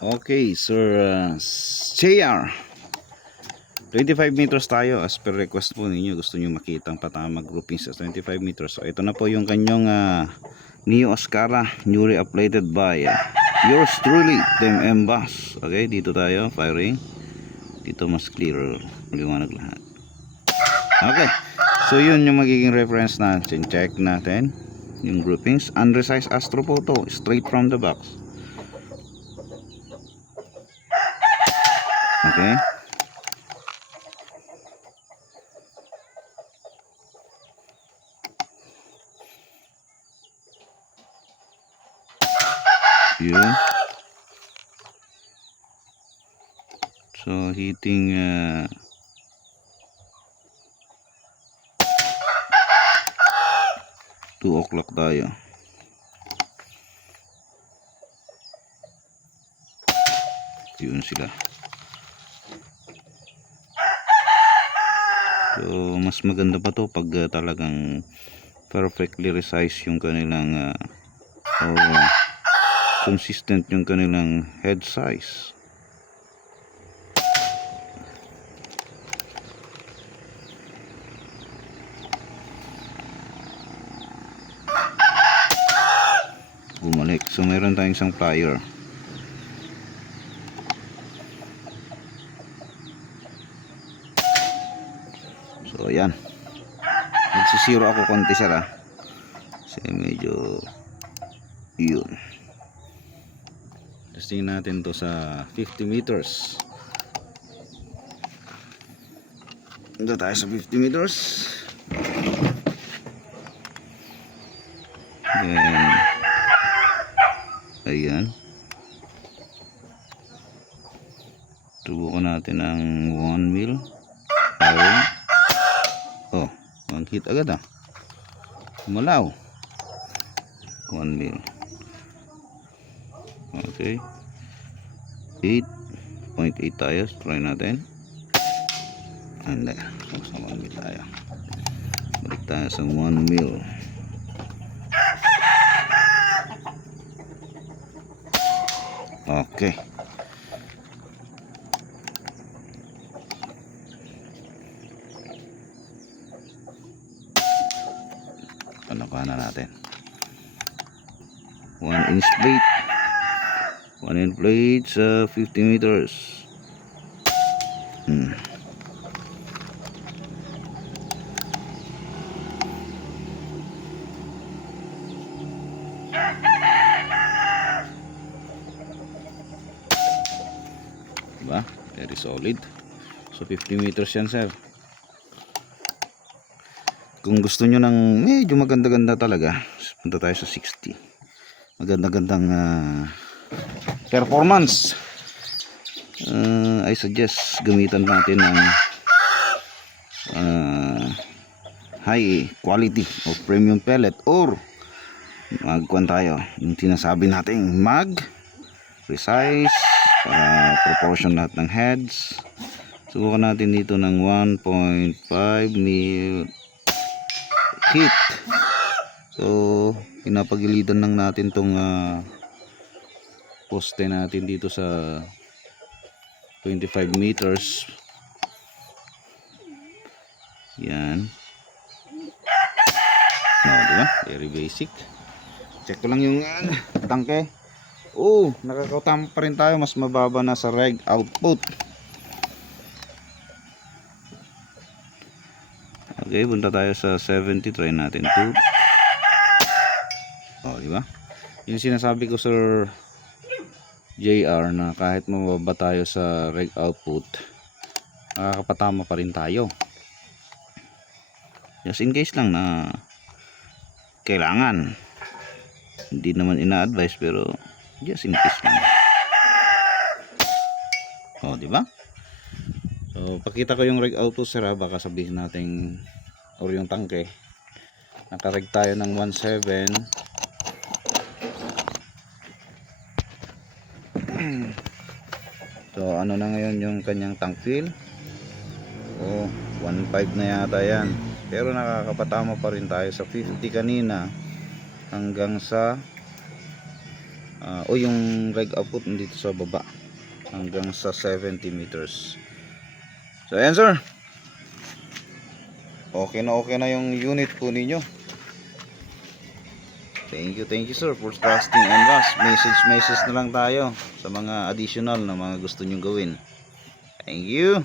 Okay, Sir JR. 25 meters tayo as per request po ninyo. Gusto nyo makita ang patama grouping sa 25 meters. So ito na po yung kanyang Neo Oscara, newly uploaded by yours truly, Team M Bass. Okay, dito tayo, firing. Dito mas clear, maliwanag lahat. Okay, so yun yung magiging reference natin. Check natin yung groupings. Unresized astrophoto, straight from the box. Okay. Yun. So hitting 2 o'clock tayo. Yun sila. So mas maganda pa to pag talagang perfectly resize yung kanilang consistent yung kanilang head size. Bumalik. So meron tayong isang plier. So ayan. Nagsisiro ako konti sir ha. Kasi medyo yun. Testing natin to sa 50 meters. Ito tayo sa 50 meters. Then ayan. Subukan natin ang 1 mil. Firing. Oh, 1 hit agad ah. Malaw. 1 mil. Okay. 8.8 tayo. Try natin. Hindi. So, sa 1 mil tayo. Balik tayo sa 1 mil. Okay. Panakuha na natin. 1 inch plate. 1 inch plate sa 50 meters. Diba? Very solid. So 50 meters yan sir. Kung gusto nyo ng medyo maganda-ganda talaga, punta tayo sa 60. Maganda-gandang performance. I suggest gamitan natin ng high quality of premium pellet or magkuhan tayo yung sinasabi natin mag resize para proportion lahat ng heads. Subukan natin dito ng 1.5 mil hit. So pinapagilitan lang natin tong poste natin dito sa 25 meters. Yan. Diba? Very basic. Check ko lang yung tangke. Oh, nakakatama pa rin tayo. Mas mababa na sa reg output. Okay, punta tayo sa 70. Try natin 2. Oh, diba? Yung sinasabi ko Sir JR na kahit mababa tayo sa reg output, nakakapatama pa rin tayo. Just in case lang na kailangan. Hindi naman ina-advise pero just in case lang. Oh, di ba? So, pakita ko yung reg output sir ha. Baka sabihin natin or yung tangke. Nakareg tayo ng 1.7. So, ano na ngayon yung kanyang tank fill? Oh, 1.5 na yata yan. Pero nakakapatama pa rin tayo sa 50 kanina hanggang sa O yung leg output dito sa baba hanggang sa 70 meters. So ayan sir, okay na yung unit po ninyo. Thank you sir for trusting and us. Message na lang tayo sa mga additional na mga gusto nyo gawin. Thank you.